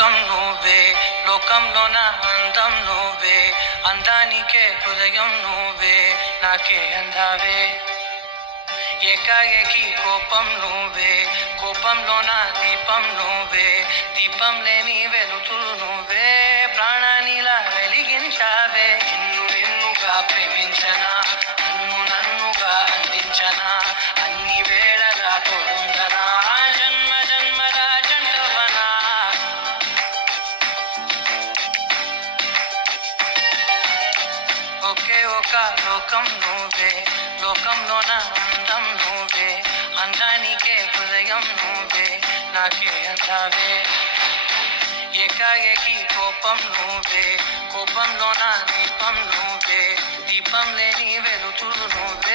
లోకం నువ్వే, లోకంలో నా అందం నువ్వే, అందానికే హృదయం నువ్వే, నాకే అందావే. ఏకాఏకి కోపం నువ్వే, కోపంలో నా దీపం నువ్వే, దీపం లేని వెలుతురు నువ్వే, ప్రాణానిలా వెలిగించావే. నిన్నుగా ప్రేమించనా, నన్నుగా అందించనా, అన్ని వేళలా తోడుండనా, జన్మ జన్మల జంటవనా. ఒకే ఒక లోకం నువ్వే, లోకంలో నా అందం నువ్వే, అందానికే హృదయం నువ్వే, నాకే అందావే. ఏకాఏకి కోపం నువ్వే, కోపంలో నా దీపం నువ్వే, దీపం లేని వెలుతురు నువ్వే.